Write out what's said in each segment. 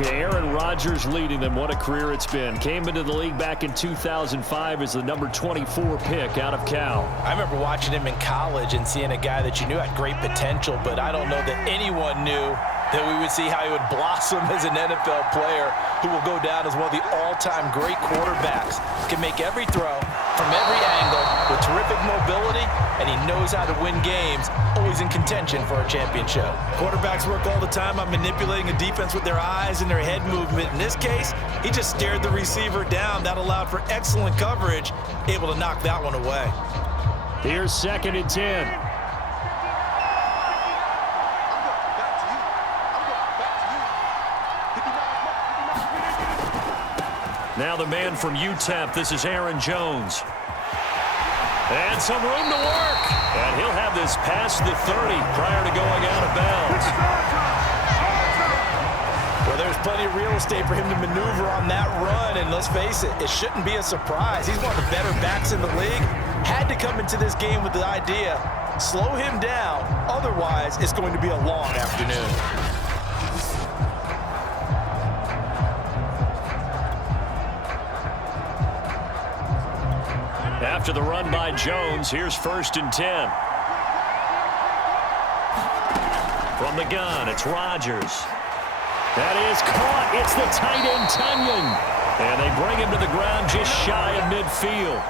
Aaron Rodgers leading them. What a career it's been. Came into the league back in 2005 as the number 24 pick out of Cal. I remember watching him in college and seeing a guy that you knew had great potential, but I don't know that anyone knew that we would see how he would blossom as an NFL player who will go down as one of the all-time great quarterbacks. Can make every throw from every angle with terrific mobility, and he knows how to win games, always in contention for a championship. Quarterbacks work all the time on manipulating a defense with their eyes and their head movement. In this case, he just stared the receiver down. That allowed for excellent coverage, able to knock that one away. Here's 2nd and 10. Now the man from UTEP, this is Aaron Jones. And some room to work. And he'll have this past the 30 prior to going out of bounds. Well, there's plenty of real estate for him to maneuver on that run. And let's face it, it shouldn't be a surprise. He's one of the better backs in the league. Had to come into this game with the idea, slow him down. Otherwise, it's going to be a long afternoon. After the run by Jones, here's 1st and 10. From the gun, it's Rodgers. That is caught. It's the tight end, Tunyon. And they bring him to the ground just shy of midfield.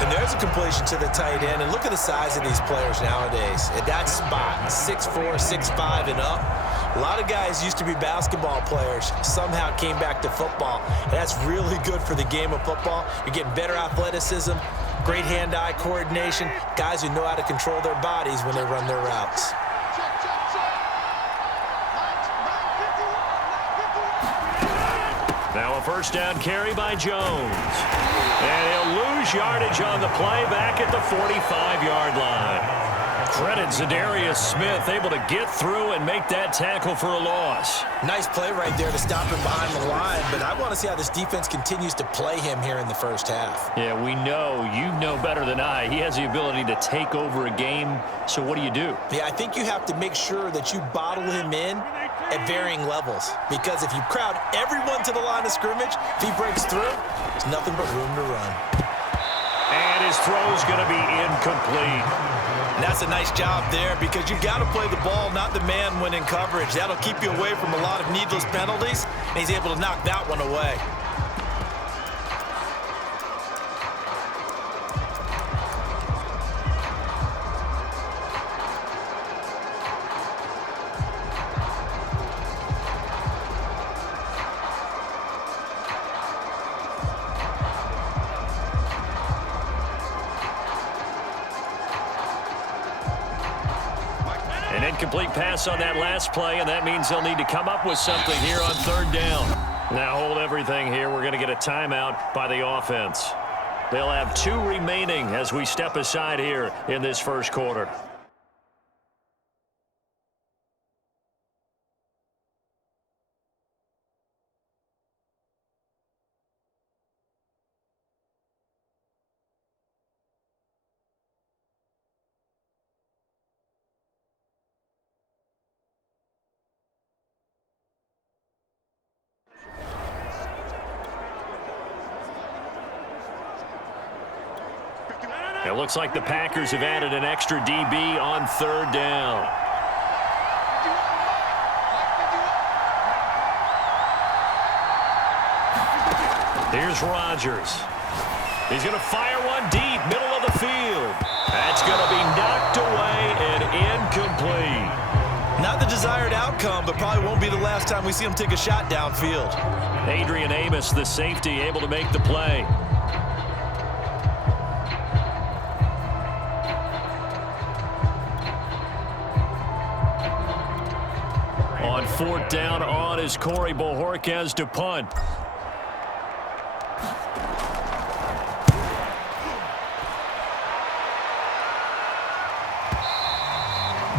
And there's a completion to the tight end. And look at the size of these players nowadays. At that spot, 6'4", 6'5", and up. A lot of guys used to be basketball players, somehow came back to football. And that's really good for the game of football. You're getting better athleticism, great hand-eye coordination, guys who know how to control their bodies when they run their routes. Now a 1st down carry by Jones. And he'll lose yardage on the play back at the 45-yard line. Credit Zadarius Smith, able to get through and make that tackle for a loss. Nice play right there to stop him behind the line, but I want to see how this defense continues to play him here in the first half. Yeah, we know, you know better than I, he has the ability to take over a game, so what do? Yeah, I think you have to make sure that you bottle him in at varying levels, because if you crowd everyone to the line of scrimmage, if he breaks through, there's nothing but room to run. And his throw's going to be incomplete. And that's a nice job there, because you've got to play the ball, not the man when in coverage. That'll keep you away from a lot of needless penalties, and he's able to knock that one away. An incomplete pass on that last play, and that means they'll need to come up with something here on 3rd down. Now hold everything here. We're going to get a timeout by the offense. They'll have 2 remaining as we step aside here in this first quarter. It looks like the Packers have added an extra DB on 3rd down. Here's Rodgers. He's going to fire one deep, middle of the field. That's going to be knocked away and incomplete. Not the desired outcome, but probably won't be the last time we see him take a shot downfield. Adrian Amos, the safety, able to make the play. On 4th down on is Corey Bojorquez to punt.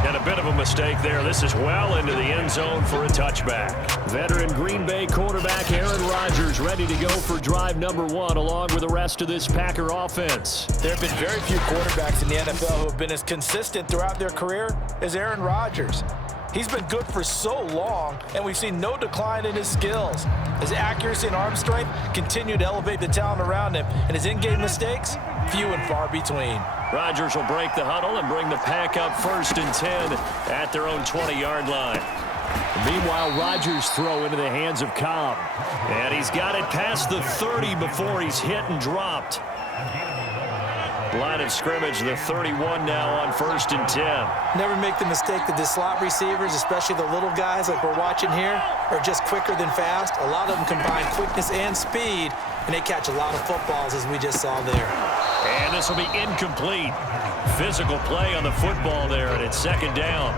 And a bit of a mistake there. This is well into the end zone for a touchback. Veteran Green Bay quarterback Aaron Rodgers ready to go for drive number 1 along with the rest of this Packer offense. There have been very few quarterbacks in the NFL who have been as consistent throughout their career as Aaron Rodgers. He's been good for so long, and we've seen no decline in his skills. His accuracy and arm strength continue to elevate the talent around him, and his in-game mistakes, few and far between. Rodgers will break the huddle and bring the pack up 1st and 10 at their own 20-yard line. Meanwhile, Rodgers' throw into the hands of Cobb. And he's got it past the 30 before he's hit and dropped. Line of scrimmage, the 31 now on 1st and 10. Never make the mistake that the slot receivers, especially the little guys like we're watching here, are just quicker than fast. A lot of them combine quickness and speed, and they catch a lot of footballs, as we just saw there. And this will be incomplete. Physical play on the football there, and it's 2nd down.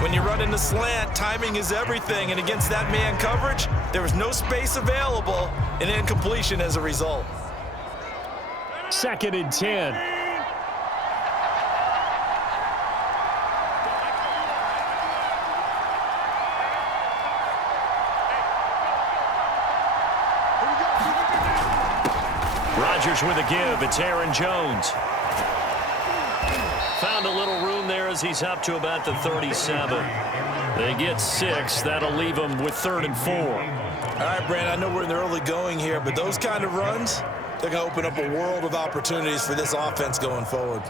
When you run in the slant, timing is everything, and against that man coverage, there was no space available, and incompletion as a result. 2nd and 10. Rodgers with a give. It's Aaron Jones. Found a little room there as he's up to about the 37. They get 6. That'll leave them with 3rd and 4. All right, Brandon, I know we're in the early going here, but those kind of runs, they're going to open up a world of opportunities for this offense going forward.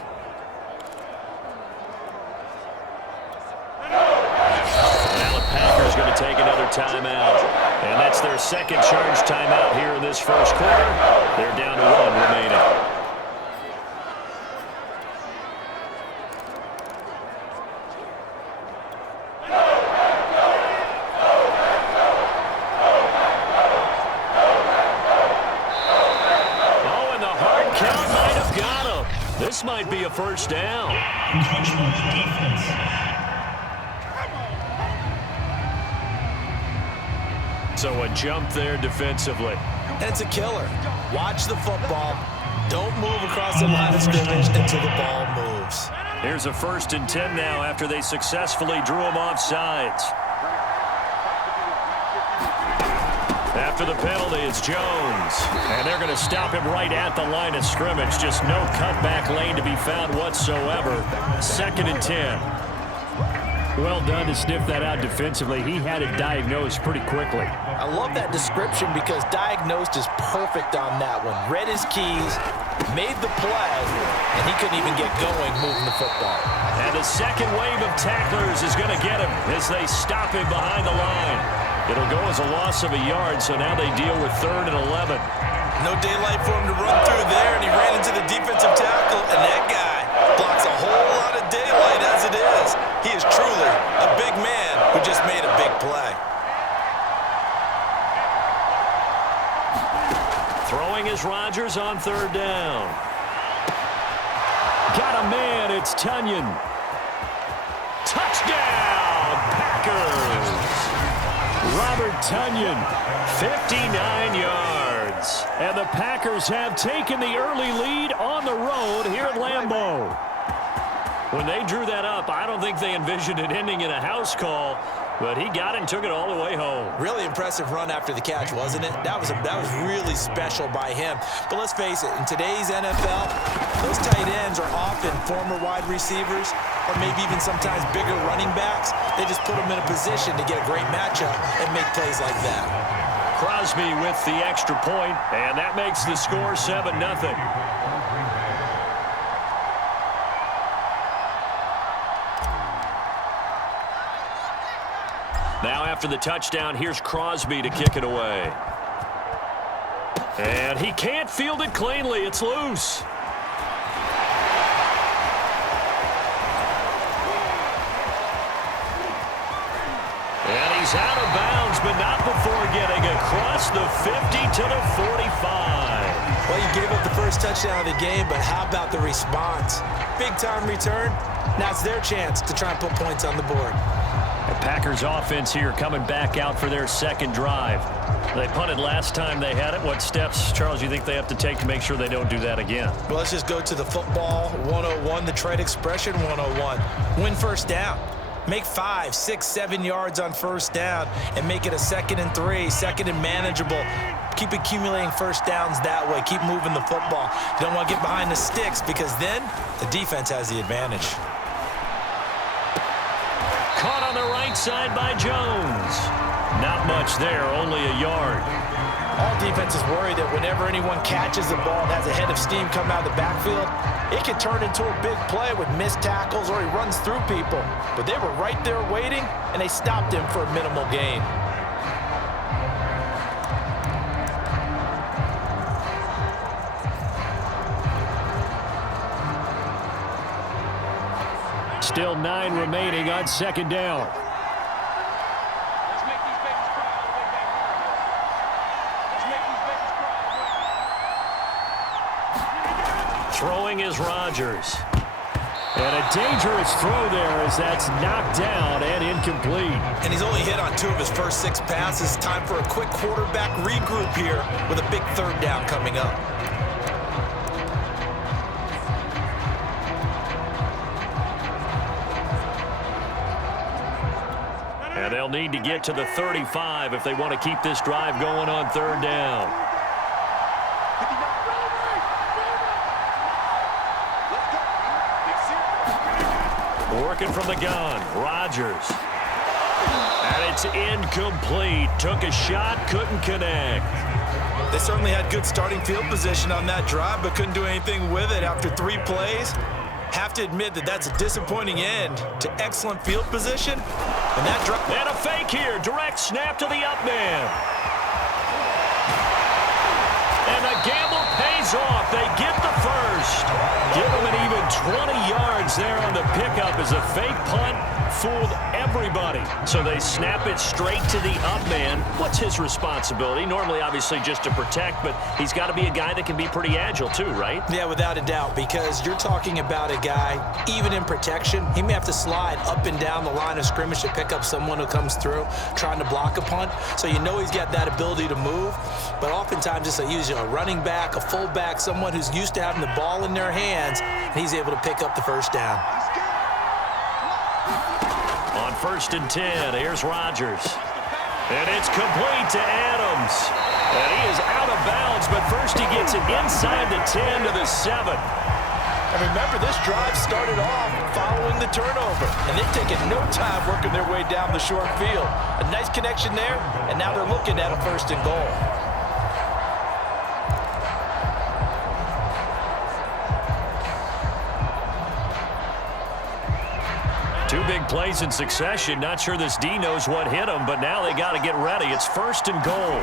Now the Packers going to take another timeout. And that's their 2nd charge timeout here in this 1st quarter. They're down to 1 remaining. This might be a 1st down. So a jump there defensively. And it's a killer. Watch the football. Don't move across the line of scrimmage until the ball moves. Here's a 1st and 10 now after they successfully drew him off sides. After the penalty, it's Jones. And they're going to stop him right at the line of scrimmage. Just no cutback lane to be found whatsoever. 2nd and 10. Well done to sniff that out defensively. He had it diagnosed pretty quickly. I love that description because diagnosed is perfect on that one. Read his keys, made the play, and he couldn't even get going moving the football. And the second wave of tacklers is going to get him as they stop him behind the line. It'll go as a loss of a yard, so now they deal with 3rd and 11. No daylight for him to run through there, and he ran into the defensive tackle, and that guy blocks a whole lot of daylight as it is. He is truly a big man who just made a big play. Throwing is Rodgers on 3rd down. Got a man, it's Tunyon. Touchdown, Packers! Robert Tunyon, 59 yards. And the Packers have taken the early lead on the road here at Lambeau. When they drew that up, I don't think they envisioned it ending in a house call, but he got it and took it all the way home. Really impressive run after the catch, wasn't it? That was really special by him. But let's face it, in today's NFL, those tight ends are often former wide receivers or maybe even sometimes bigger running backs. They just put them in a position to get a great matchup and make plays like that. Crosby with the extra point, and that makes the score 7-0. Now after the touchdown, here's Crosby to kick it away. And he can't field it cleanly. It's loose. And he's out of bounds, but not before getting across the 50 to the 45. Well, you gave up the first touchdown of the game, but how about the response? Big-time return. Now it's their chance to try and put points on the board. The Packers offense here coming back out for their 2nd drive. They punted last time they had it. What steps, Charles, you think they have to take to make sure they don't do that again? Well, let's just go to the football 101, the trade expression 101. Win 1st down. Make 5, 6, 7 yards on 1st down and make it a 2nd and 3, 2nd and manageable. Keep accumulating 1st downs that way. Keep moving the football. You don't want to get behind the sticks because then the defense has the advantage. Caught on the right right side by Jones. Not much there, only a yard. All defenses worry that whenever anyone catches the ball and has a head of steam come out of the backfield, it can turn into a big play with missed tackles or he runs through people. But they were right there waiting, and they stopped him for a minimal gain. Still 9 remaining on second down. Throwing is Rodgers. And a dangerous throw there as that's knocked down and incomplete. And he's only hit on 2 of his first 6 passes. Time for a quick quarterback regroup here with a big third down coming up. And they'll need to get to the 35 if they want to keep this drive going on third down. Working from the gun, Rodgers. And it's incomplete. Took a shot, couldn't connect. They certainly had good starting field position on that drive, but couldn't do anything with it after 3 plays. Have to admit that that's a disappointing end to excellent field position. And that drive. And a fake here. Direct snap to the up man. And the gamble pays off. They get the first. Give them an even 20 yards there on the pickup as a fake punt fooled everybody. So they snap it straight to the up man. What's his responsibility? Normally, obviously, just to protect, but he's got to be a guy that can be pretty agile too, right? Yeah, without a doubt, because you're talking about a guy, even in protection, he may have to slide up and down the line of scrimmage to pick up someone who comes through trying to block a punt. So you know he's got that ability to move, but oftentimes it's usually a running back, a fullback, someone who's used to having the ball in their hands, and he's able to pick up the first down. On 1st and 10, here's Rodgers. And it's complete to Adams. And he is out of bounds, but first he gets it inside the 10 to the 7. And remember, this drive started off following the turnover, and they've taken no time working their way down the short field. A nice connection there, and now they're looking at a 1st and goal. Two big plays in succession. Not sure this D knows what hit him, but now they got to get ready. It's 1st and goal.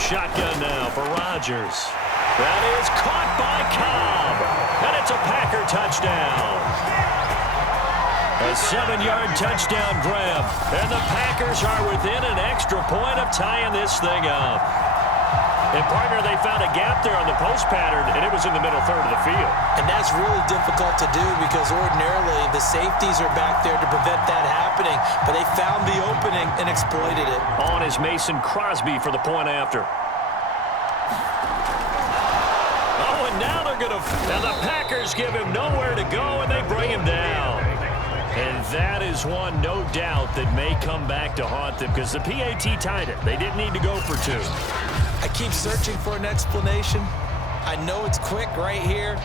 Shotgun now for Rodgers. That is caught by Cobb. And it's a Packer touchdown. A 7-yard touchdown grab. And the Packers are within an extra point of tying this thing up. And, partner, they found a gap there on the post pattern, and it was in the middle third of the field. And that's really difficult to do because ordinarily the safeties are back there to prevent that happening. But they found the opening and exploited it. On is Mason Crosby for the point after. Oh, and now they're going to... Now the Packers give him nowhere to go, and they bring him down. And that is one, no doubt, that may come back to haunt them because the PAT tied it. They didn't need to go for 2. I keep searching for an explanation. I know it's quick right here.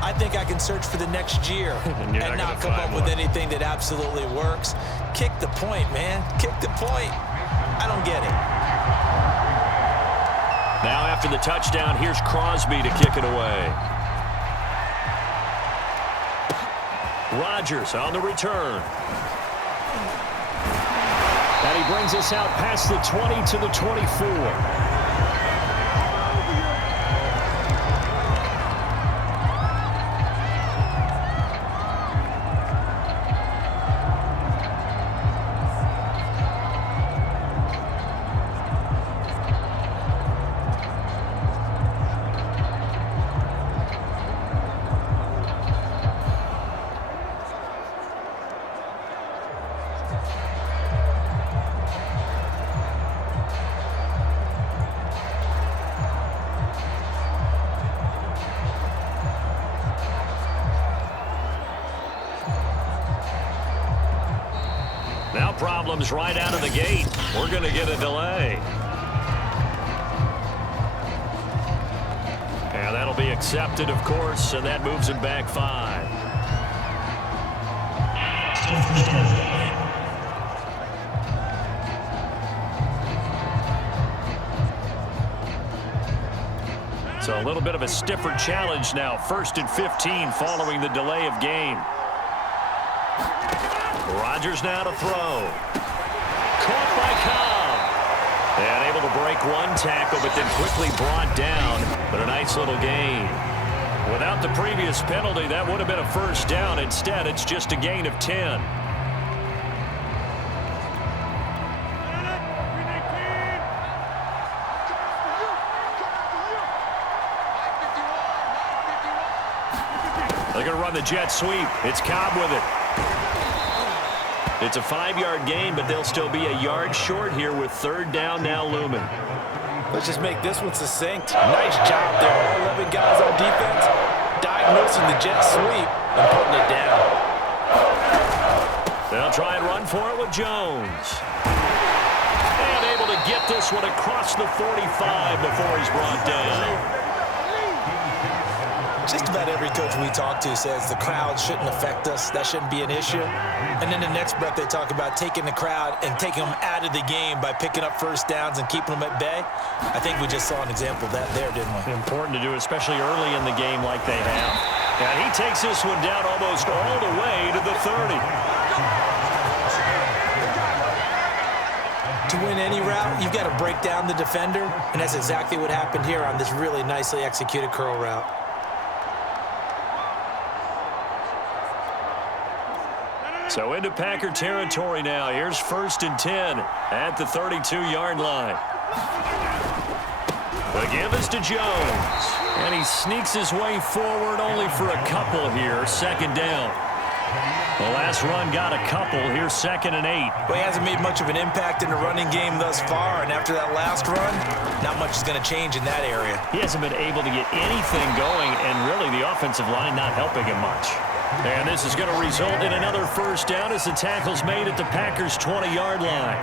I think I can search for the next year and not come up with anything that absolutely works. Kick the point, man. Kick the point. I don't get it. Now after the touchdown, here's Crosby to kick it away. Rodgers on the return. And he brings us out past the 20 to the 24. Now problems right out of the gate. We're going to get a delay. And that'll be accepted, of course, and that moves him back 5. So a little bit of a stiffer challenge now. 1st and 15 following the delay of game. Rodgers now to throw. Caught by Cobb. And able to break one tackle, but then quickly brought down. But a nice little gain. Without the previous penalty, that would have been a 1st down. Instead, it's just a gain of 10. They're going to run the jet sweep. It's Cobb with it. It's a 5-yard gain, but they'll still be a yard short here with 3rd down now looming. Let's just make this one succinct. Nice job there. All 11 guys on defense diagnosing the jet sweep and putting it down. They'll try and run for it with Jones. And able to get this one across the 45 before he's brought down. Just about every coach we talk to says the crowd shouldn't affect us. That shouldn't be an issue. And then the next breath they talk about taking the crowd and taking them out of the game by picking up 1st downs and keeping them at bay. I think we just saw an example of that there, didn't we? Important to do, especially early in the game like they have. And he takes this one down almost all the way to the 30. To win any route, you've got to break down the defender, and that's exactly what happened here on this really nicely executed curl route. So into Packer territory now. Here's 1st and 10 at the 32-yard line. The give is to Jones. And he sneaks his way forward only for a couple here. 2nd down. The last run got a couple. Here's 2nd and 8. Well, he hasn't made much of an impact in the running game thus far. And after that last run, not much is going to change in that area. He hasn't been able to get anything going. And really the offensive line not helping him much. And this is going to result in another 1st down as the tackle's made at the Packers' 20-yard line.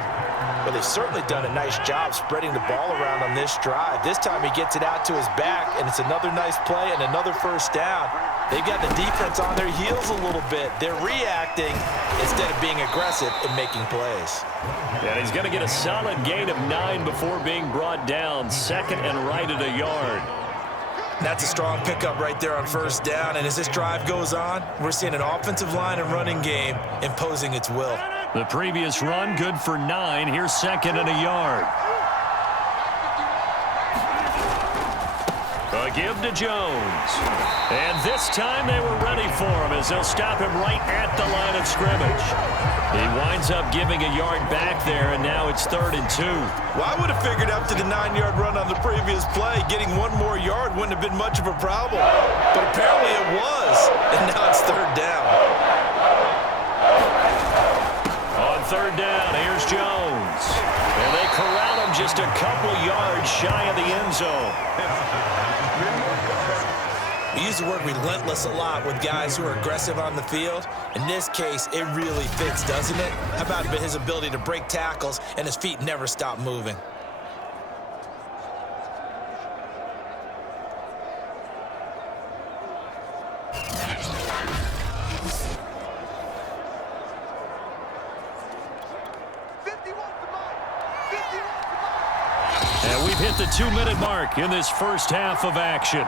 Well, they've certainly done a nice job spreading the ball around on this drive. This time he gets it out to his back, and it's another nice play and another 1st down. They've got the defense on their heels a little bit. They're reacting instead of being aggressive and making plays. And he's going to get a solid gain of 9 before being brought down. 2nd and right at a yard. That's a strong pickup right there on 1st down. And as this drive goes on, we're seeing an offensive line and running game imposing its will. The previous run good for 9. Here's 2nd and a yard. A give to Jones. And this time they were ready for him as they'll stop him right at the line of scrimmage. He winds up giving a yard back there, and now it's 3rd and 2. Well, I would have figured after the 9-yard run on the previous play, getting 1 more yard wouldn't have been much of a problem. But apparently it was, and now it's 3rd down. On 3rd down, here's Jones. And they corral him just a couple yards shy of the end zone. We use the word relentless a lot with guys who are aggressive on the field. In this case, it really fits, doesn't it? How about his ability to break tackles and his feet never stop moving? And we've hit the 2-minute mark in this 1st half of action.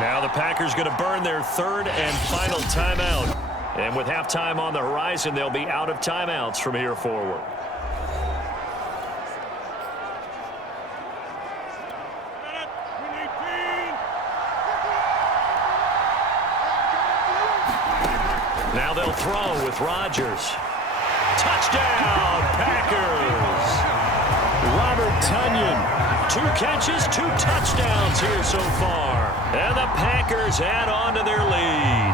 Now the Packers going to burn their 3rd and final timeout. And with halftime on the horizon, they'll be out of timeouts from here forward. Now they'll throw with Rodgers. Touchdown, Packers! Robert Tonyan. 2 catches, 2 touchdowns here so far. And the Packers add on to their lead.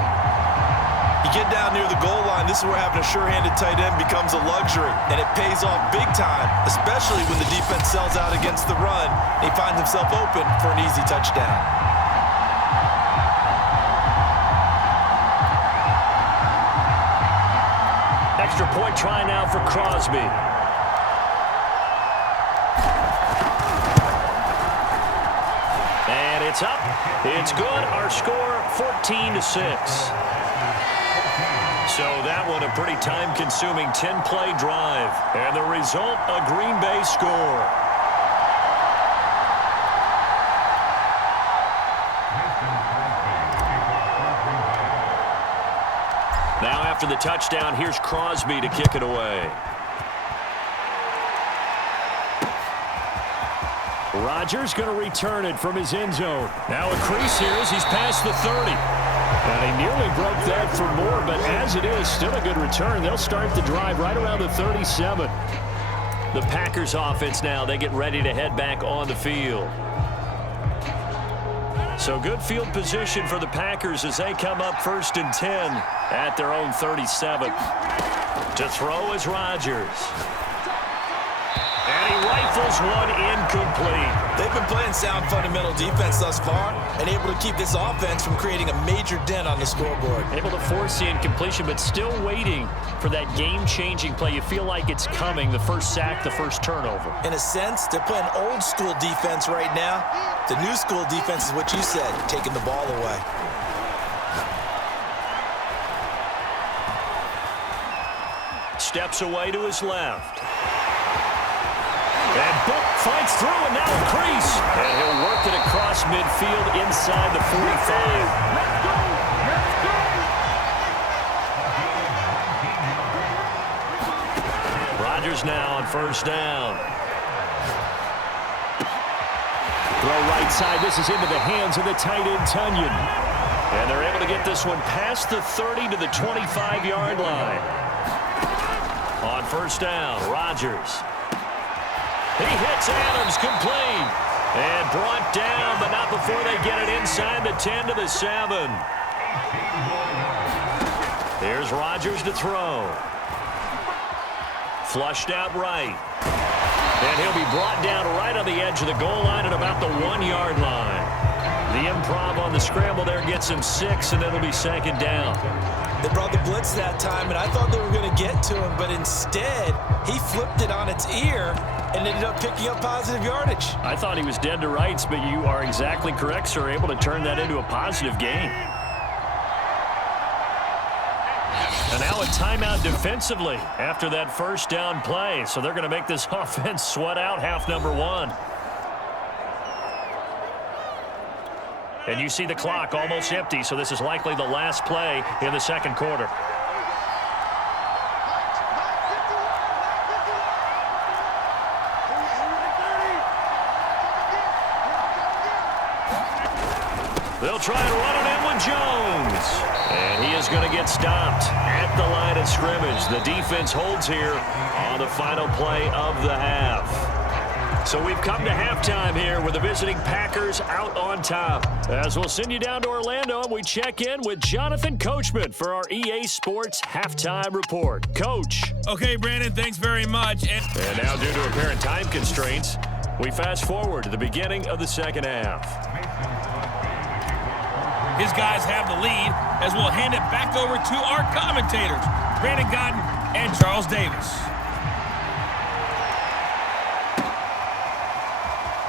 You get down near the goal line, this is where having a sure-handed tight end becomes a luxury. And it pays off big time, especially when the defense sells out against the run. And he finds himself open for an easy touchdown. Extra point try now for Crosby. And it's up. It's good. Our score, 14-6. So that one a pretty time-consuming 10-play drive. And the result, a Green Bay score. after the touchdown, here's Crosby to kick it away. Rodgers going to return it from his end zone. Now a crease here as he's past the 30. And he nearly broke that for more, but as it is, still a good return. They'll start the drive right around the 37. The Packers offense now, they get ready to head back on the field. So good field position for the Packers as they come up 1st and 10 at their own 37. To throw is Rodgers. And he rifles one incomplete. They've been playing sound fundamental defense thus far and able to keep this offense from creating a major dent on the scoreboard. Able to force the incompletion, but still waiting for that game-changing play. You feel like it's coming, the first sack, the first turnover. In a sense, they're playing old-school defense right now. The new-school defense is what you said, taking the ball away. Steps away to his left. And Book fights through, and now a crease. And he'll work it across midfield inside the 45. Rodgers now on 1st down. Throw right side. This is into the hands of the tight end, Tunyon. And they're able to get this one past the 30 to the 25-yard line. On 1st down, Rodgers. He hits Adams complete. And brought down, but not before they get it inside the 10 to the 7. Here's Rodgers to throw. Flushed out right. And he'll be brought down right on the edge of the goal line at about the 1-yard line. The improv on the scramble there gets him 6, and it'll be 2nd down. They brought the blitz that time, and I thought they were going to get to him, but instead, he flipped it on its ear and ended up picking up positive yardage. I thought he was dead to rights, but you are exactly correct, sir. Able to turn that into a positive gain. And now a timeout defensively after that 1st down play. So they're going to make this offense sweat out half number 1. And you see the clock almost empty, so this is likely the last play in the 2nd quarter. They'll try and run it in with Jones. And he is going to get stopped at the line of scrimmage. The defense holds here on the final play of the half. So we've come to halftime here with the visiting Packers out on top. As we'll send you down to Orlando, and we check in with Jonathan Coachman for our EA Sports Halftime Report. Coach. Okay, Brandon, thanks very much. And now, due to apparent time constraints, we fast forward to the beginning of the 2nd half. His guys have the lead as we'll hand it back over to our commentators, Brandon Godden and Charles Davis.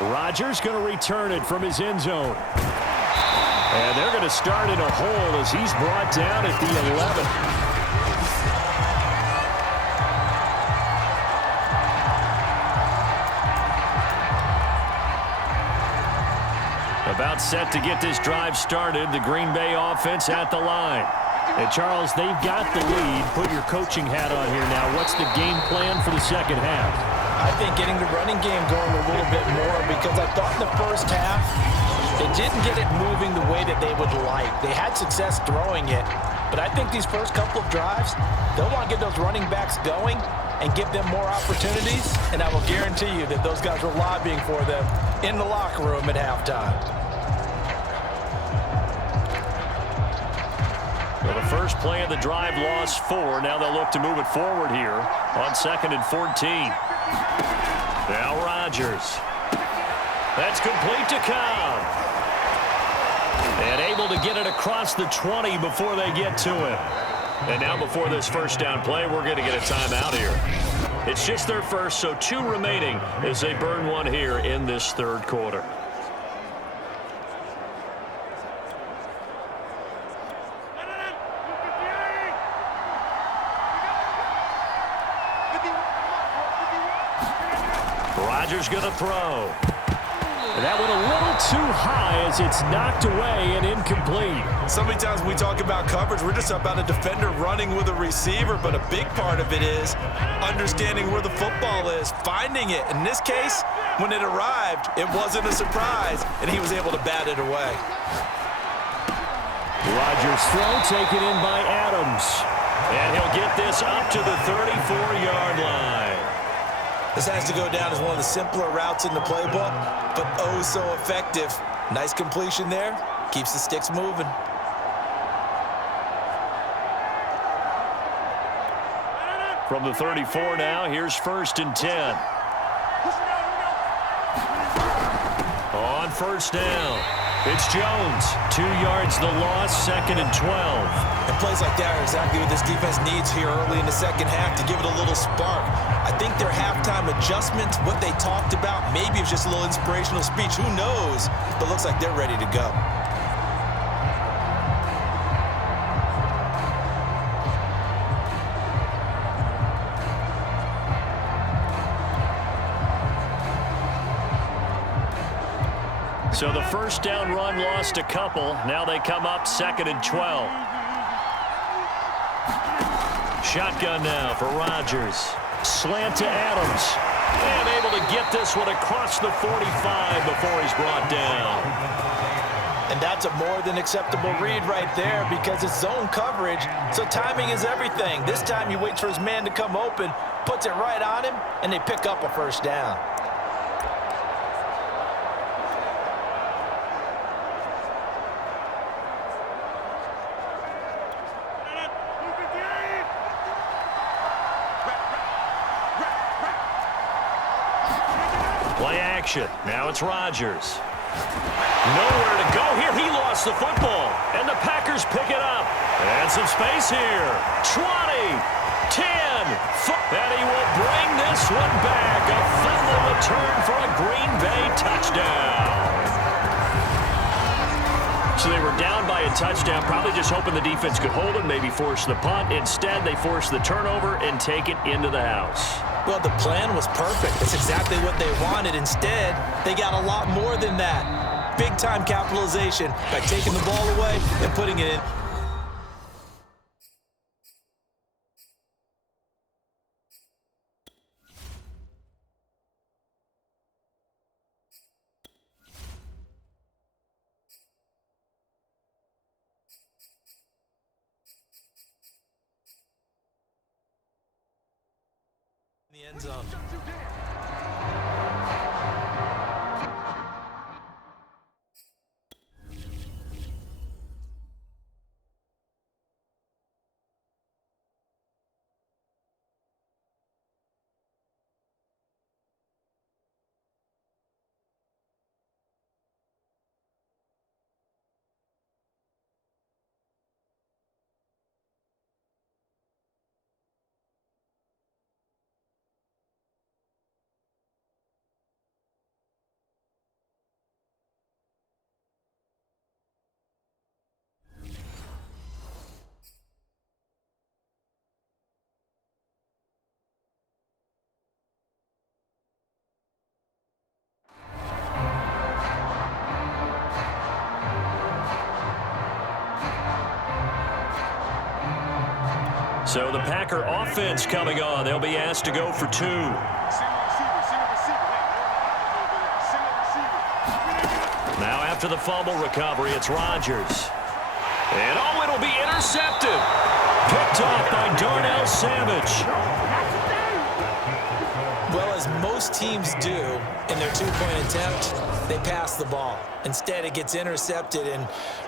Rodgers going to return it from his end zone. And they're going to start in a hole as he's brought down at the 11. About set to get this drive started. The Green Bay offense at the line. And Charles, they've got the lead. Put your coaching hat on here now. What's the game plan for the 2nd half? I think getting the running game going a little bit more, because I thought in the 1st half they didn't get it moving the way that they would like. They had success throwing it, but I think these first couple of drives, they'll want to get those running backs going and give them more opportunities, and I will guarantee you that those guys were lobbying for them in the locker room at halftime. Well, the first play of the drive lost 4. Now they'll look to move it forward here on 2nd and 14. Now Rodgers. That's complete to Cobb. And able to get it across the 20 before they get to it. And now before this 1st down play, we're going to get a timeout here. It's just their first, so 2 remaining as they burn one here in this 3rd quarter. Rodgers going to throw. And that went a little too high as it's knocked away and incomplete. So many times when we talk about coverage, we're just about a defender running with a receiver, but a big part of it is understanding where the football is, finding it. In this case, when it arrived, it wasn't a surprise, and he was able to bat it away. Rodgers' throw taken in by Adams. And he'll get this up to the 34-yard line. This has to go down as one of the simpler routes in the playbook, but oh so effective. Nice completion there. Keeps the sticks moving. From the 34 now, here's 1st and 10. On 1st down, it's Jones. 2 yards the loss, 2nd and 12. And plays like that are exactly what this defense needs here early in the second half to give it a little spark. I think their halftime adjustments, what they talked about, maybe it's just a little inspirational speech. Who knows? But looks like they're ready to go. So the 1st down run lost a couple. Now they come up 2nd and 12. Shotgun now for Rodgers. Slant to Adams. And able to get this one across the 45 before he's brought down. And that's a more than acceptable read right there because it's zone coverage, so timing is everything. This time he waits for his man to come open, puts it right on him, and they pick up a 1st down. Play action. Now it's Rodgers. Nowhere to go here. He lost the football. And the Packers pick it up. And some space here. 20, 10, and he will bring this one back. A fumble return for a Green Bay touchdown. So they were down by a touchdown, probably just hoping the defense could hold it, maybe force the punt. Instead, they force the turnover and take it into the house. Well, the plan was perfect. That's exactly what they wanted. Instead, they got a lot more than that. Big-time capitalization by taking the ball away and putting it in. The end zone. So the Packer offense coming on. They'll be asked to go for 2. Now after the fumble recovery, it's Rodgers. And oh, it'll be intercepted. Picked off by Darnell Savage. Well, as most teams do in their two-point attempt, they pass the ball. Instead, it gets intercepted. And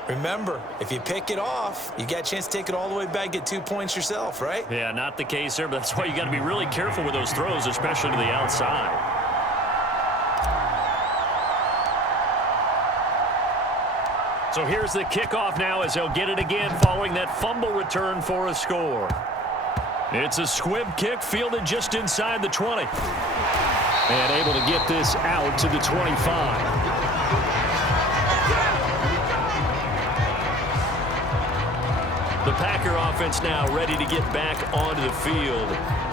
remember, if you pick it off, you got a chance to take it all the way back, get 2 points yourself, right? Yeah, not the case there, but that's why you got to be really careful with those throws, especially to the outside. So here's the kickoff now as they'll get it again following that fumble return for a score. It's a squib kick fielded just inside the 20. And able to get this out to the 25. The Packer offense now ready to get back onto the field.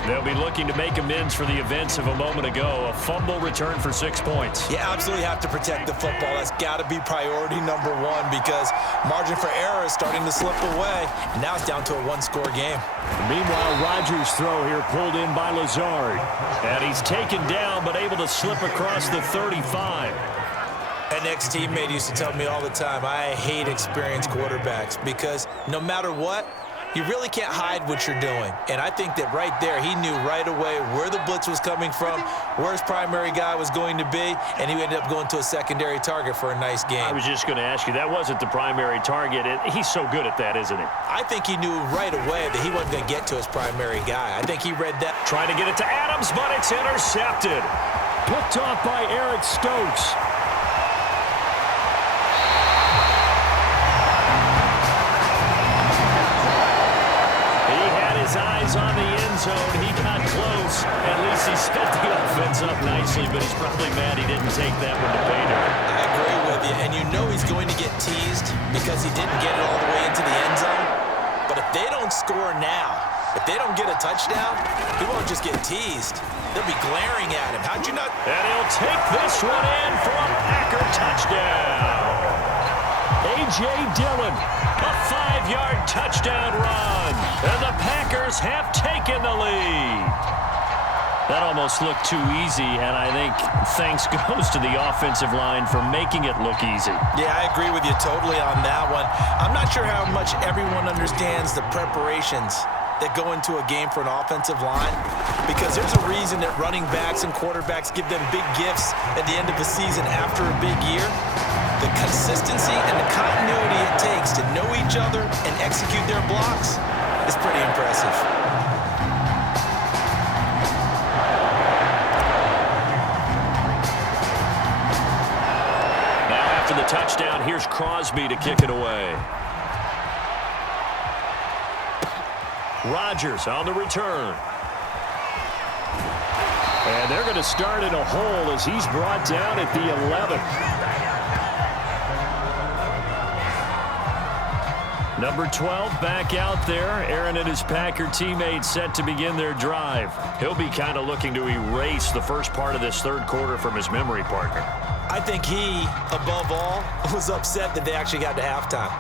They'll be looking to make amends for the events of a moment ago. A fumble return for 6 points. You absolutely have to protect the football. That's got to be priority number one because margin for error is starting to slip away. And now it's down to a one-score game. Meanwhile, Rodgers' throw here pulled in by Lazard. And he's taken down but able to slip across the 35. An ex-teammate used to tell me all the time, I hate experienced quarterbacks because no matter what, you really can't hide what you're doing. And I think that right there, he knew right away where the blitz was coming from, where his primary guy was going to be, and he ended up going to a secondary target for a nice game. I was just going to ask you, that wasn't the primary target. He's so good at that, isn't he? I think he knew right away that he wasn't going to get to his primary guy. I think he read that. Trying to get it to Adams, but it's intercepted. Picked off by Eric Stokes. Eyes on the end zone. He got close. At least he set the offense up nicely, but he's probably mad he didn't take that one to pay dirt. I agree with you, and you know he's going to get teased because he didn't get it all the way into the end zone. But if they don't score now, if they don't get a touchdown, he won't just get teased. They'll be glaring at him. How'd you not? And he'll take this one in for a Packer touchdown. A.J. Dillon, a 5-yard touchdown run. And the Packers have taken the lead. That almost looked too easy, and I think thanks goes to the offensive line for making it look easy. Yeah, I agree with you totally on that one. I'm not sure how much everyone understands the preparations that go into a game for an offensive line because there's a reason that running backs and quarterbacks give them big gifts at the end of the season after a big year. The consistency and the continuity it takes to know each other and execute their blocks is pretty impressive. Now after the touchdown, here's Crosby to kick it away. Rodgers on the return. And they're going to start in a hole as he's brought down at the 11th. Number 12 back out there. Aaron and his Packer teammates set to begin their drive. He'll be kind of looking to erase the first part of this third quarter from his memory partner. I think he, above all, was upset that they actually got to halftime.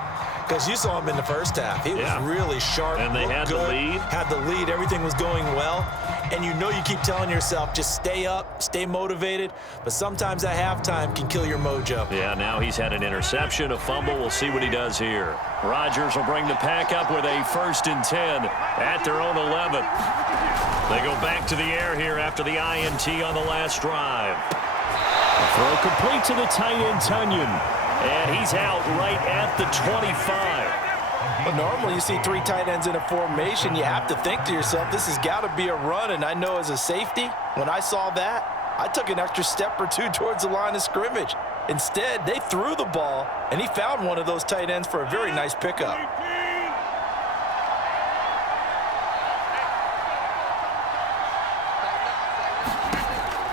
Because you saw him in the first half. He was really sharp. And they had the lead. Had the lead. Everything was going well. And you know you keep telling yourself, just stay up, stay motivated. But sometimes at halftime can kill your mojo. Yeah, now he's had an interception, a fumble. We'll see what he does here. Rodgers will bring the Pack up with a 1st and 10 at their own 11th. They go back to the air here after the INT on the last drive. Throw complete to the tight end, Tunyon. And he's out right at the 25. But normally you see 3 tight ends in a formation, you have to think to yourself, this has got to be a run. And I know as a safety, when I saw that, I took an extra step or two towards the line of scrimmage. Instead, they threw the ball, and he found one of those tight ends for a very nice pickup.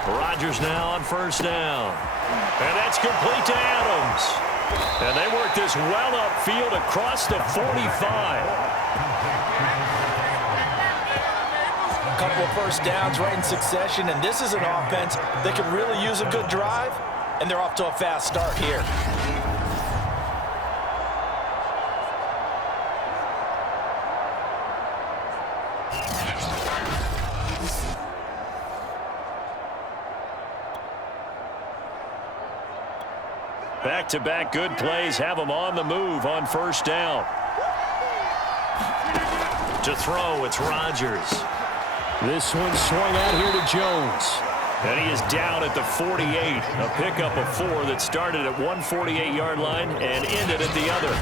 Rodgers now on 1st down. And that's complete to Adams. And they work this well upfield across the 45. A couple of first downs right in succession, and this is an offense that could really use a good drive, and they're off to a fast start here. Back-to-back good plays have them on the move on 1st down. To throw, it's Rodgers. This one swung out here to Jones. And he is down at the 48. A pickup of 4 that started at 148-yard line and ended at the other.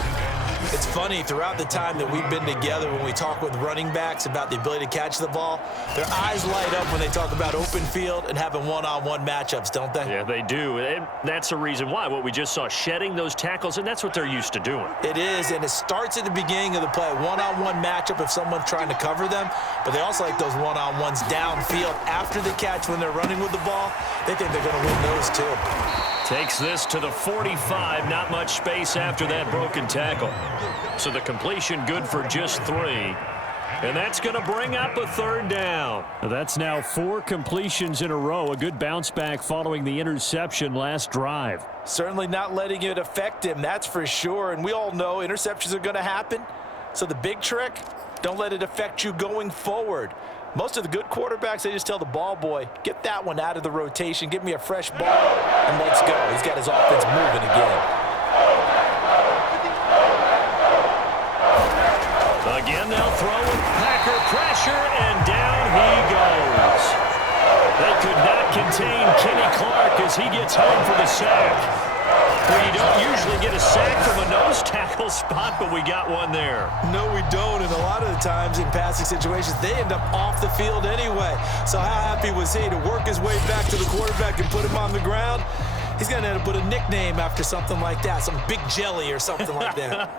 It's funny, throughout the time that we've been together, when we talk with running backs about the ability to catch the ball, their eyes light up when they talk about open field and having one-on-one matchups, don't they? Yeah, they do. And that's the reason why. What we just saw, shedding those tackles, and that's what they're used to doing. It is, and it starts at the beginning of the play. One-on-one matchup if someone's trying to cover them, but they also like those one-on-ones downfield after the catch when they're running with the ball. They think they're going to win those too. Takes this to the 45. Not much space after that broken tackle. So the completion good for just 3. And that's going to bring up a 3rd down. That's now 4 completions in a row. A good bounce back following the interception last drive. Certainly not letting it affect him, that's for sure. And we all know interceptions are going to happen. So the big trick, don't let it affect you going forward. Most of the good quarterbacks, they just tell the ball boy, get that one out of the rotation, give me a fresh ball, and let's go. He's got his offense moving again. Again, they'll throw with Packer pressure, and down he goes. They could not contain Kenny Clark as he gets home for the sack. Well, you don't usually get a sack from a nose tackle spot, but we got one there. No, we don't, and a lot of the times in passing situations, they end up off the field anyway. So how happy was he to work his way back to the quarterback and put him on the ground? He's going to end up with a nickname after something like that, some Big Jelly or something like that.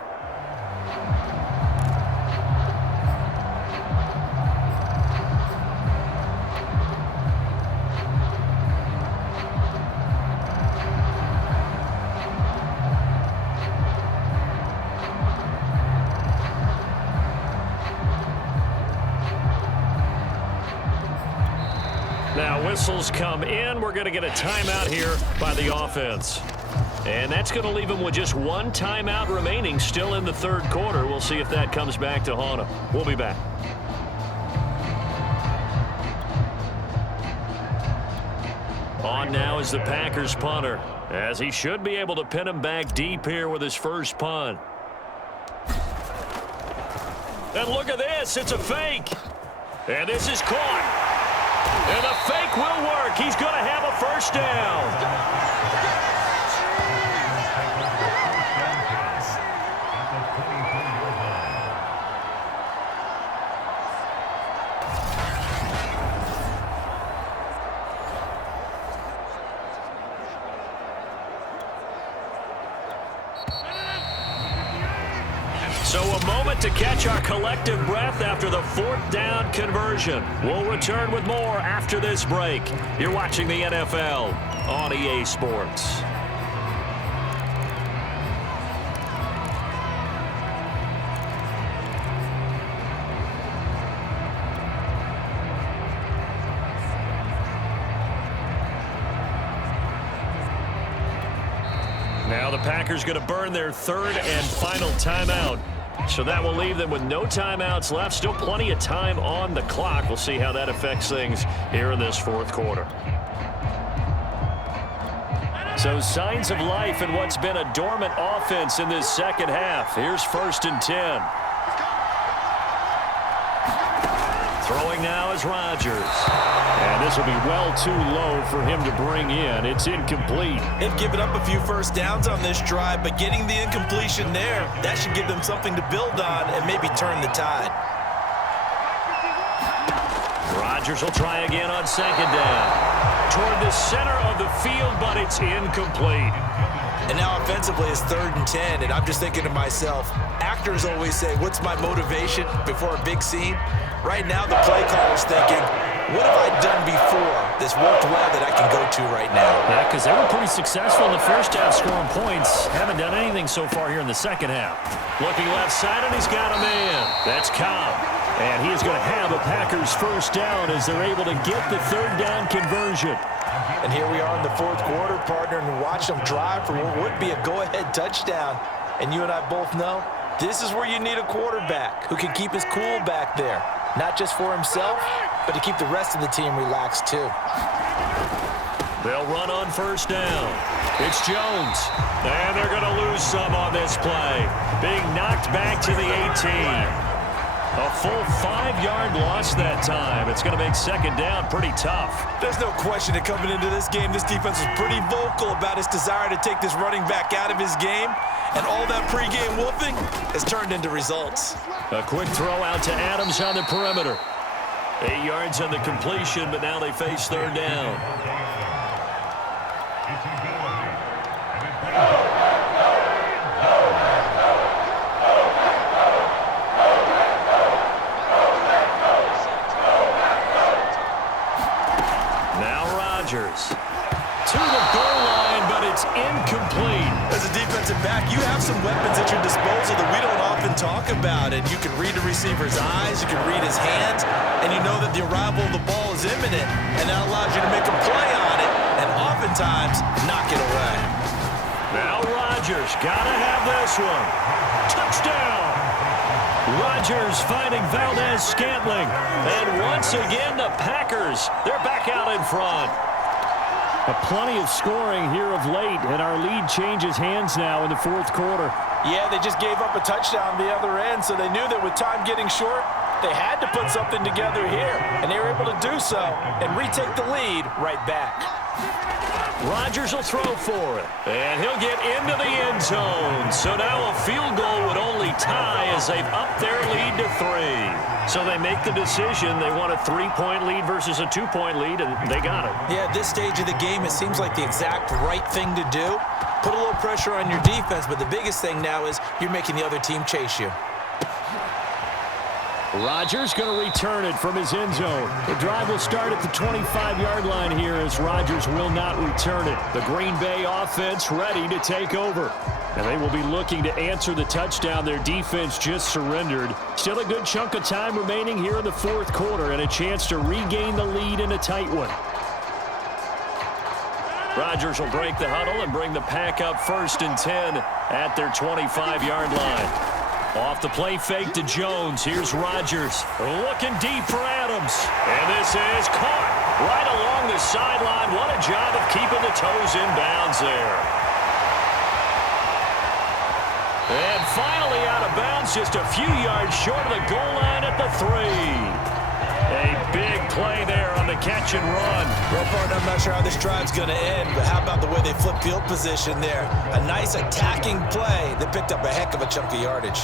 Now whistles come in. We're going to get a timeout here by the offense. And that's going to leave them with just 1 timeout remaining still in the 3rd quarter. We'll see if that comes back to haunt them. We'll be back. On now is the Packers punter, as he should be able to pin him back deep here with his first punt. And look at this. It's a fake. And this is caught. And the fake will work. He's going to have a first down. So a moment to catch our collective breath after the 4th down conversion. We'll return with more after this break. You're watching the NFL on EA Sports. Now the Packers going to burn their 3rd and final timeout. So that will leave them with no timeouts left. Still plenty of time on the clock. We'll see how that affects things here in this 4th quarter. So signs of life in what's been a dormant offense in this 2nd half. Here's 1st and 10. Throwing now is Rodgers. And this will be well too low for him to bring in. It's incomplete. They've given up a few first downs on this drive, but getting the incompletion there, that should give them something to build on and maybe turn the tide. Rodgers will try again on 2nd down. Toward the center of the field, but it's incomplete. And now offensively it's 3rd and 10, and I'm just thinking to myself, actors always say, what's my motivation before a big scene? Right now the play caller's thinking, what have I done before that's worked well that I can go to right now? Yeah, because they were pretty successful in the 1st half scoring points. Haven't done anything so far here in the 2nd half. Looking left side, and he's got a man. That's Cobb. And he is going to have a Packers first down as they're able to get the 3rd down conversion. And here we are in the 4th quarter, partner, and watch them drive for what would be a go-ahead touchdown. And you and I both know this is where you need a quarterback who can keep his cool back there. Not just for himself, but to keep the rest of the team relaxed too. They'll run on 1st down. It's Jones. And they're going to lose some on this play. Being knocked back to the 18. A full 5-yard loss that time. It's going to make 2nd down pretty tough. There's no question that coming into this game, this defense was pretty vocal about its desire to take this running back out of his game. And all that pregame whooping has turned into results. A quick throw out to Adams on the perimeter. 8 yards on the completion, but now they face 3rd down. Now Rodgers to the goal line, but It's incomplete. As a defensive back, you have some weapons at your disposal that we don't often talk about. And you can read the receiver's eyes, you can read his hands, and you know that the arrival of the ball is imminent. And that allows you to make a play on it and oftentimes knock it away. Now Rodgers got to have this one. Touchdown! Rodgers finding Valdez-Scantling. And once again, the Packers, they're back out in front. Plenty of scoring here of late, and our lead changes hands now in the fourth quarter. Yeah, they just gave up a touchdown the other end, so they knew that with time getting short, they had to put something together here, and they were able to do so and retake the lead right back. Rodgers will throw for it, and he'll get into the end zone. So now a field goal would only tie as they've upped their lead to 3. So they make the decision. They want a 3-point lead versus a 2-point lead, and they got it. Yeah, at this stage of the game, it seems like the exact right thing to do. Put a little pressure on your defense, but the biggest thing now is you're making the other team chase you. Rodgers going to return it from his end zone. The drive will start at the 25-yard line here as Rodgers will not return it. The Green Bay offense ready to take over. And they will be looking to answer the touchdown their defense just surrendered. Still a good chunk of time remaining here in the fourth quarter and a chance to regain the lead in a tight one. Rodgers will break the huddle and bring the pack up 1st and 10 at their 25-yard line. Off the play fake to Jones. Here's Rodgers looking deep for Adams. And this is caught right along the sideline. What a job of keeping the toes in bounds there. And finally out of bounds, just a few yards short of the goal line at the 3. A big play there on the catch and run. Well, partner, I'm not sure how this drive's going to end, but how about the way they flip field position there? A nice attacking play that picked up a heck of a chunk of yardage.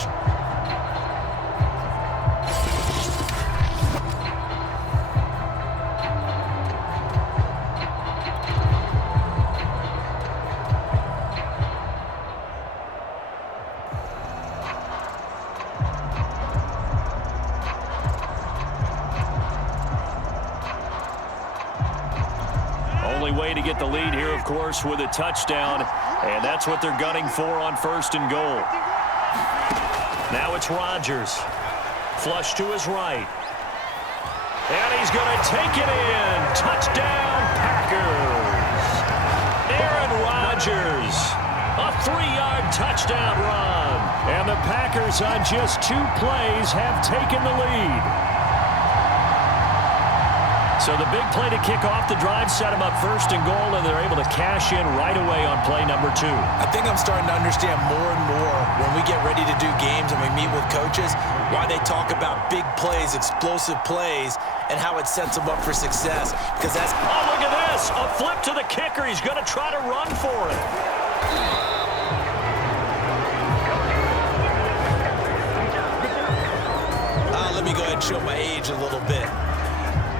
Way to get the lead here, of course, with a touchdown, and that's what they're gunning for on 1st and goal. Now it's Rodgers. Flush to his right. And he's going to take it in. Touchdown, Packers. Aaron Rodgers. A 3-yard touchdown run. And the Packers on just 2 plays have taken the lead. So the big play to kick off the drive set them up 1st and goal, and they're able to cash in right away on play number 2. I think I'm starting to understand more and more when we get ready to do games and we meet with coaches why they talk about big plays, explosive plays, and how it sets them up for success. Because that's... Oh, look at this. A flip to the kicker. He's going to try to run for it. Let me go ahead and show my age a little bit.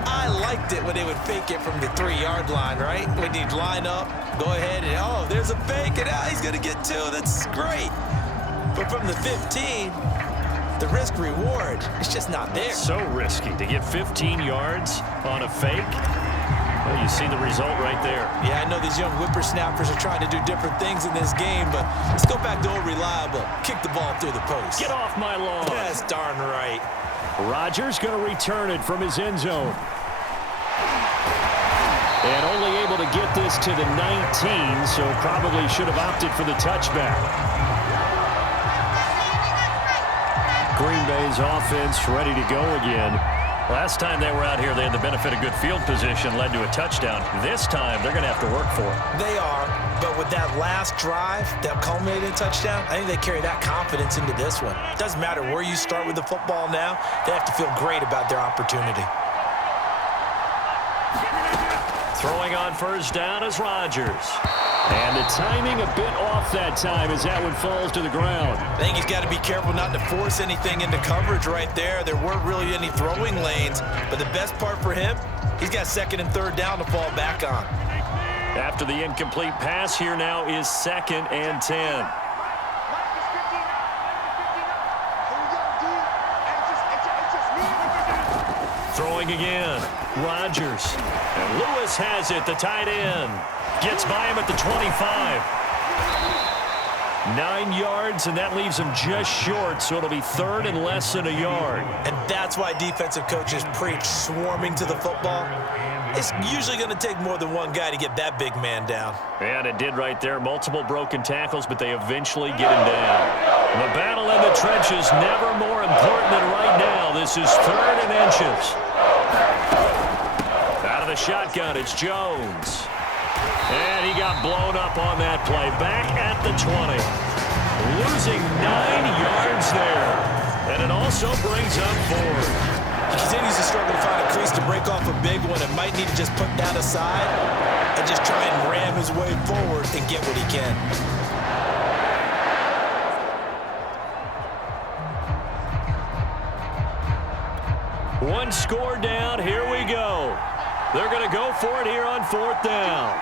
I liked it when they would fake it from the 3-yard line, right? When you'd line up, go ahead and, oh, there's a fake, and he's going to get 2. That's great. But from the 15, the risk-reward is just not there. So risky to get 15 yards on a fake. Well, you see the result right there. Yeah, I know these young whippersnappers are trying to do different things in this game, but let's go back to old reliable. Kick the ball through the post. Get off my lawn. That's darn right. Rodgers going to return it from his end zone. And only able to get this to the 19, so probably should have opted for the touchback. Green Bay's offense ready to go again. Last time they were out here, they had the benefit of good field position, led to a touchdown. This time, they're going to have to work for it. They are, but with that last drive that culminated in touchdown, I think they carry that confidence into this one. It doesn't matter where you start with the football now, they have to feel great about their opportunity. Throwing on 1st down is Rodgers. And the timing a bit off that time as that one falls to the ground. I think he's got to be careful not to force anything into coverage right there. There weren't really any throwing lanes, but the best part for him, he's got 2nd and 3rd down to fall back on. After the incomplete pass, here now is 2nd and 10. throwing again. Rodgers. And Lewis has it, the tight end. Gets by him at the 25. 9 yards, and that leaves him just short, so it'll be third and less than a yard. And that's why defensive coaches preach swarming to the football. It's usually going to take more than one guy to get that big man down. And it did right there. Multiple broken tackles, but they eventually get him down. The battle in the trenches, never more important than right now. This is third and inches. Out of the shotgun, it's Jones. And he got blown up on that play. Back at the 20. Losing 9 yards there. And it also brings up 4. He continues to struggle to find a crease to break off a big one and might need to just put that aside and just try and ram his way forward and get what he can. One score down. Here we go. They're going to go for it here on 4th down.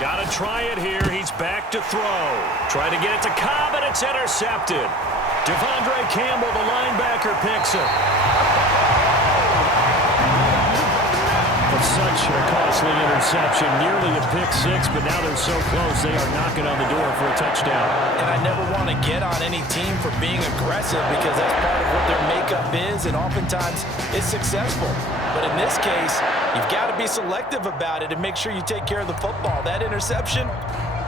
Got to try it here. He's back to throw. Trying to get it to Cobb, and it's intercepted. Devondre Campbell, the linebacker, picks it. Such a costly interception. Nearly a pick-6, but now they're so close they are knocking on the door for a touchdown. And I never want to get on any team for being aggressive because that's part of what their makeup is, and oftentimes it's successful. But in this case, you've got to be selective about it and make sure you take care of the football. That interception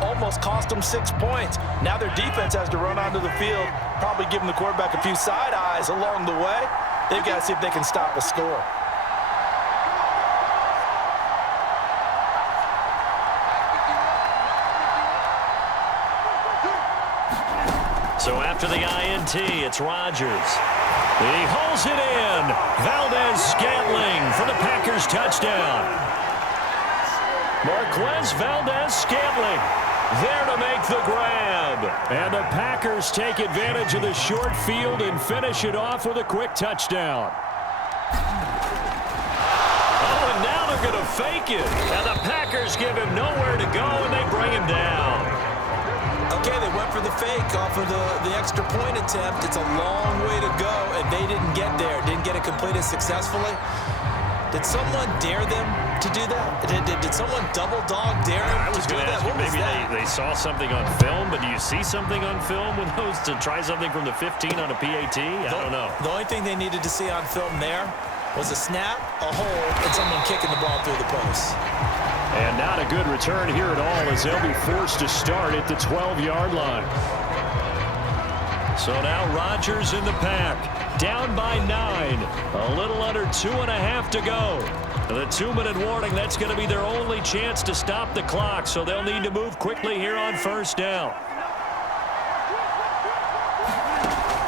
almost cost them 6 points. Now their defense has to run onto the field, probably giving the quarterback a few side eyes along the way. They've got to see if they can stop a score. So after the INT, it's Rodgers. He hauls it in. Valdez-Scantling for the Packers touchdown. Marquez Valdez-Scantling there to make the grab. And the Packers take advantage of the short field and finish it off with a quick touchdown. Oh, and now they're going to fake it. And the Packers give him nowhere to go, and they bring him down. Okay, they went for the fake off of the extra point attempt. It's a long way to go, and they didn't get there. Didn't get it completed successfully. Did someone dare them to do that? Did someone double dog dare them to do that? What was maybe that? they saw something on film, but do you see something on film with those to try something from the 15 on a PAT? I don't know. The only thing they needed to see on film there was a snap, a hold, and someone kicking the ball through the post. And not a good return here at all as they'll be forced to start at the 12-yard line. So now Rodgers in the pack. Down by 9. A little under 2.5 to go. The 2-minute warning, that's going to be their only chance to stop the clock, so they'll need to move quickly here on 1st down.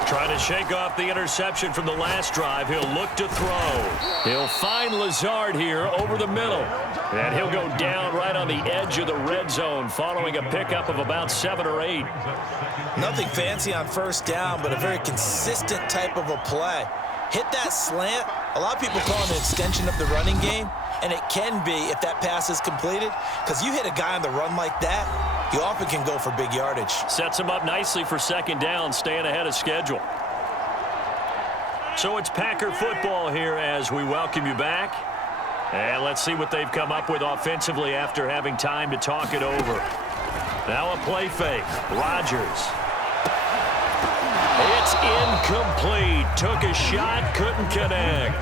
Trying to shake off the interception from the last drive. He'll look to throw. He'll find Lazard here over the middle. And he'll go down right on the edge of the red zone following a pickup of about 7 or 8. Nothing fancy on 1st down, but a very consistent type of a play. Hit that slant. A lot of people call it an extension of the running game, and it can be if that pass is completed, because you hit a guy on the run like that, you often can go for big yardage. Sets him up nicely for 2nd down, staying ahead of schedule. So it's Packer football here as we welcome you back. And let's see what they've come up with offensively after having time to talk it over. Now a play fake. Rodgers. It's incomplete. Took a shot, couldn't connect.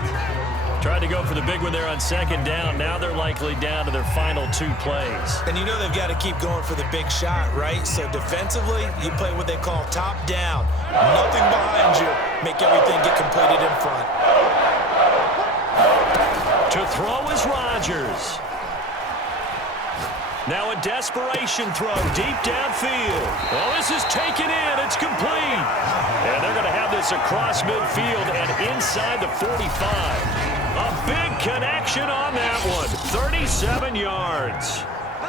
Tried to go for the big one there on 2nd down. Now they're likely down to their final 2 plays. And you know they've got to keep going for the big shot, right? So defensively, you play what they call top down. Nothing behind you. Make everything get completed in front. To throw is Rodgers. Now a desperation throw deep downfield. Well, this is taken in. It's complete. And they're going to have this across midfield and inside the 45. A big connection on that one. 37 yards.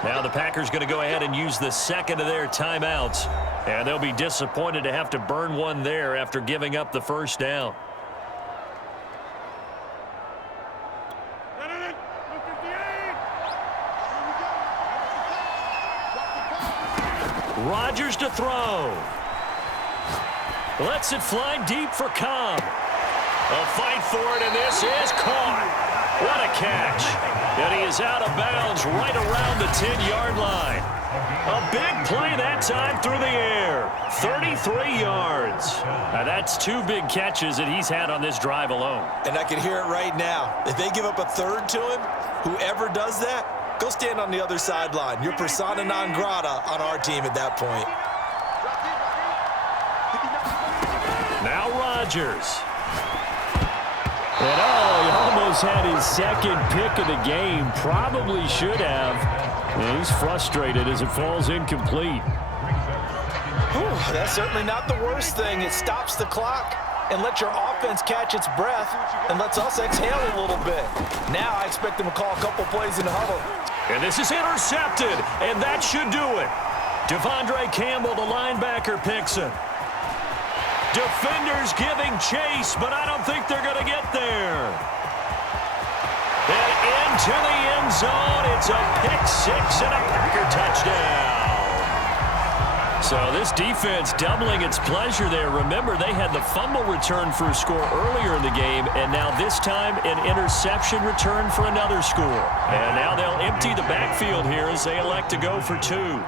Now the Packers going to go ahead and use the 2nd of their timeouts. And they'll be disappointed to have to burn one there after giving up the 1st down. Rodgers to throw. Lets it fly deep for Cobb. A fight for it, and this is caught. What a catch. And he is out of bounds right around the 10-yard line. A big play that time through the air. 33 yards. Now that's 2 big catches that he's had on this drive alone. And I can hear it right now. If they give up a third to him, whoever does that, go stand on the other sideline. You're persona non grata on our team at that point. Now Rodgers. And he almost had his second pick of the game. Probably should have. And he's frustrated as it falls incomplete. Whew, that's certainly not the worst thing. It stops the clock and lets your offense catch its breath and lets us exhale a little bit. Now I expect them to call a couple plays in the huddle. And this is intercepted, and that should do it. Devondre Campbell, the linebacker, picks it. Defenders giving chase, but I don't think they're going to get there. And into the end zone, it's a pick-6 and a Packer touchdown. So this defense doubling its pleasure there. Remember, they had the fumble return for a score earlier in the game, and now this time an interception return for another score. And now they'll empty the backfield here as they elect to go for 2.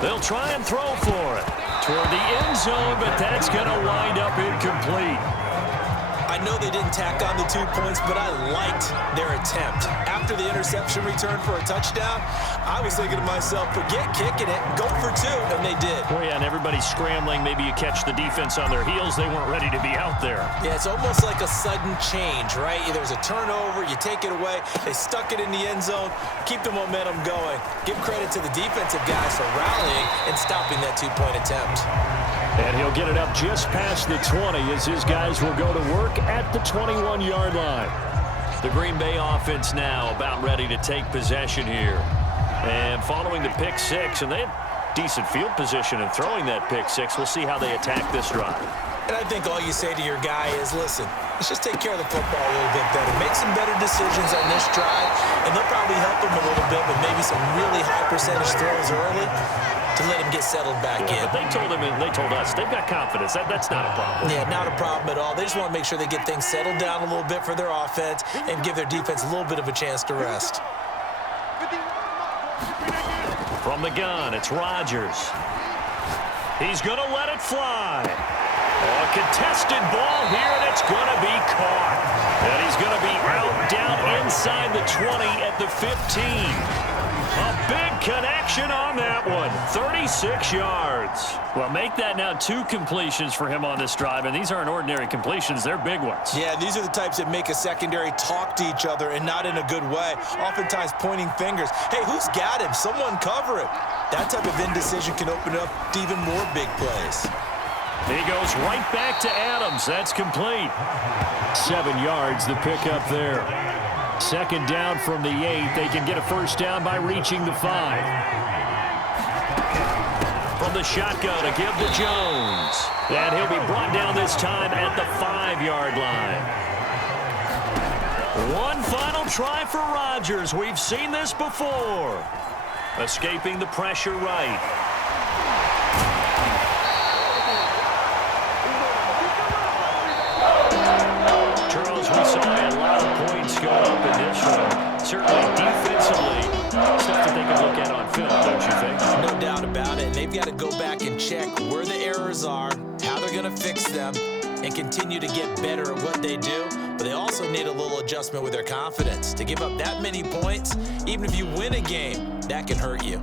They'll try and throw for it toward the end zone, but that's going to wind up incomplete. I know they didn't tack on the 2 points, but I liked their attempt. After the interception return for a touchdown, I was thinking to myself, forget kicking it, go for 2, and they did. Oh, yeah, and everybody's scrambling. Maybe you catch the defense on their heels. They weren't ready to be out there. Yeah, it's almost like a sudden change, right? There's a turnover, you take it away, they stuck it in the end zone, keep the momentum going. Give credit to the defensive guys for rallying and stopping that 2-point attempt. And he'll get it up just past the 20 as his guys will go to work at the 21-yard line. The Green Bay offense now about ready to take possession here. And following the pick-6, and they had decent field position in throwing that pick-6. We'll see how they attack this drive. And I think all you say to your guy is, listen, let's just take care of the football a little bit better. Make some better decisions on this drive, and they'll probably help him a little bit with maybe some really high percentage throws early to let him get settled back in. But they told him, and they told us, they've got confidence. That's not a problem. Yeah, not a problem at all. They just want to make sure they get things settled down a little bit for their offense and give their defense a little bit of a chance to rest. From the gun, it's Rodgers. He's going to let it fly. A contested ball here, and it's going to be caught. And he's going to be out down inside the 20 at the 15. A big connection on that one. 36 yards. Well, make that now 2 completions for him on this drive, and these aren't ordinary completions. They're big ones. Yeah, these are the types that make a secondary talk to each other and not in a good way. Oftentimes pointing fingers. Hey, who's got him? Someone cover him. That type of indecision can open up to even more big plays. He goes right back to Adams. That's complete. 7 yards, the pickup there. Second down from the 8. They can get a first down by reaching the 5. From the shotgun, a give to Jones. And he'll be brought down this time at the 5-yard line. One final try for Rodgers. We've seen this before. Escaping the pressure right. Charles, we saw a lot of points go up in this one. Certainly defensively, stuff that they can look at on film, don't you think? No doubt about it. And they've got to go back and check where the errors are, how they're going to fix them, and continue to get better at what they do. But they also need a little adjustment with their confidence. To give up that many points, even if you win a game, that can hurt you.